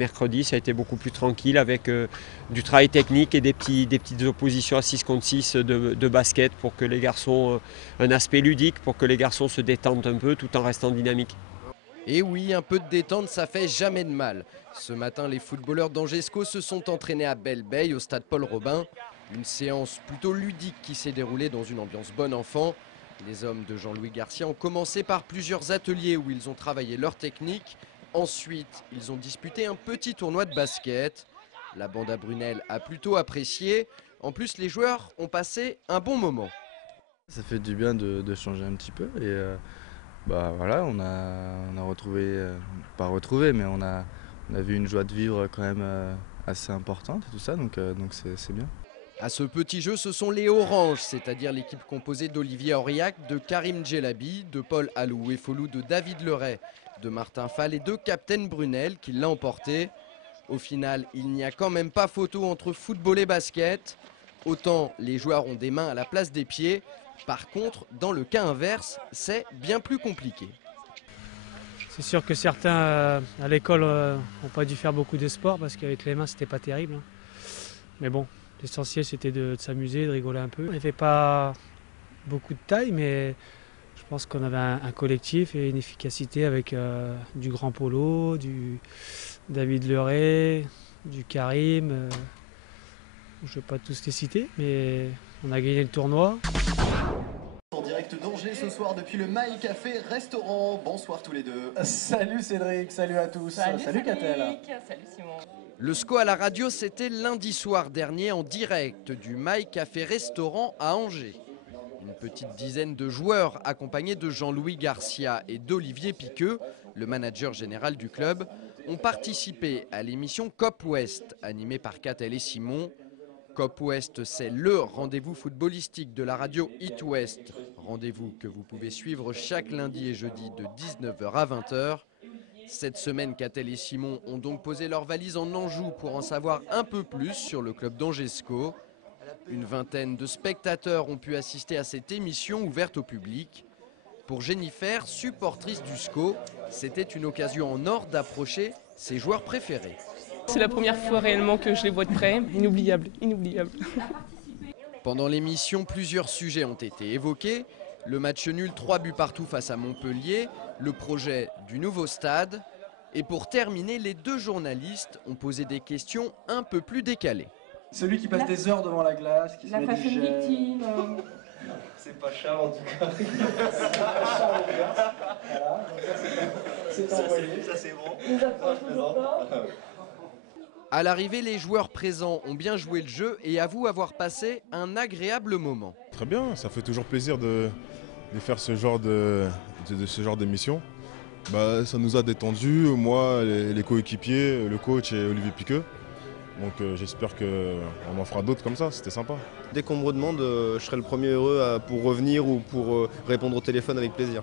Mercredi, ça a été beaucoup plus tranquille avec du travail technique et des petites oppositions à 6 contre 6 de basket pour que les garçons, un aspect ludique, pour que les garçons se détendent un peu tout en restant dynamiques. Et oui, un peu de détente, ça fait jamais de mal. Ce matin, les footballeurs d'Angesco se sont entraînés à Belle-Beille, au stade Paul Robin. Une séance plutôt ludique qui s'est déroulée dans une ambiance bon enfant. Les hommes de Jean-Louis Garcia ont commencé par plusieurs ateliers où ils ont travaillé leur technique. Ensuite, ils ont disputé un petit tournoi de basket. La bande à Brunel a plutôt apprécié. En plus, les joueurs ont passé un bon moment. Ça fait du bien de changer un petit peu et bah voilà, on a retrouvé, pas retrouvé, mais on a vu une joie de vivre quand même assez importante et tout ça, donc c'est bien. À ce petit jeu, ce sont les Oranges, c'est-à-dire l'équipe composée d'Olivier Aurillac, de Karim Djelabi, de Paul Alou-Effolou, de David Leray, de Martin Fall et de Captain Brunel qui l'a emporté. Au final, il n'y a quand même pas photo entre football et basket. Autant les joueurs ont des mains à la place des pieds. Par contre, dans le cas inverse, c'est bien plus compliqué. C'est sûr que certains à l'école n'ont pas dû faire beaucoup de sport parce qu'avec les mains c'était pas terrible. Mais bon, l'essentiel c'était de s'amuser, de rigoler un peu. On n'avait pas beaucoup de taille, mais je pense qu'on avait un collectif et une efficacité avec du Grand Polo, du David Leray, du Karim. Je ne vais pas tous les citer, mais on a gagné le tournoi. En direct d'Angers ce soir depuis le My Café Restaurant. Bonsoir tous les deux. Salut Cédric, salut à tous. Salut Catel. Salut Simon. Le SCO à la radio, c'était lundi soir dernier en direct du My Café Restaurant à Angers. Une petite dizaine de joueurs accompagnés de Jean-Louis Garcia et d'Olivier Piqueux, le manager général du club, ont participé à l'émission Cop West, animée par Catel et Simon. Cop West, c'est le rendez-vous footballistique de la radio It West. Rendez-vous que vous pouvez suivre chaque lundi et jeudi de 19h à 20h. Cette semaine, Catel et Simon ont donc posé leurs valises en Anjou pour en savoir un peu plus sur le club d'Angesco. Une vingtaine de spectateurs ont pu assister à cette émission ouverte au public. Pour Jennifer, supportrice du SCO, c'était une occasion en or d'approcher ses joueurs préférés. C'est la première fois réellement que je les vois de près. Inoubliable, inoubliable. Pendant l'émission, plusieurs sujets ont été évoqués. Le match nul 3 buts partout face à Montpellier, le projet du nouveau stade. Et pour terminer, les deux journalistes ont posé des questions un peu plus décalées. Celui qui passe des heures devant la glace, qui se met du gel. victime. C'est pas Charles en tout cas. C'est pas Charles le gars. Voilà, donc ça c'est envoyé. Ça c'est bon. À l'arrivée, les joueurs présents ont bien joué le jeu et avouent avoir passé un agréable moment. Très bien, ça fait toujours plaisir de faire ce genre d'émission. Bah, ça nous a détendus, moi, les coéquipiers, le coach et Olivier Piqueux. Donc j'espère qu'on en fera d'autres comme ça, c'était sympa. Dès qu'on me redemande, je serai le premier heureux pour revenir ou pour répondre au téléphone avec plaisir.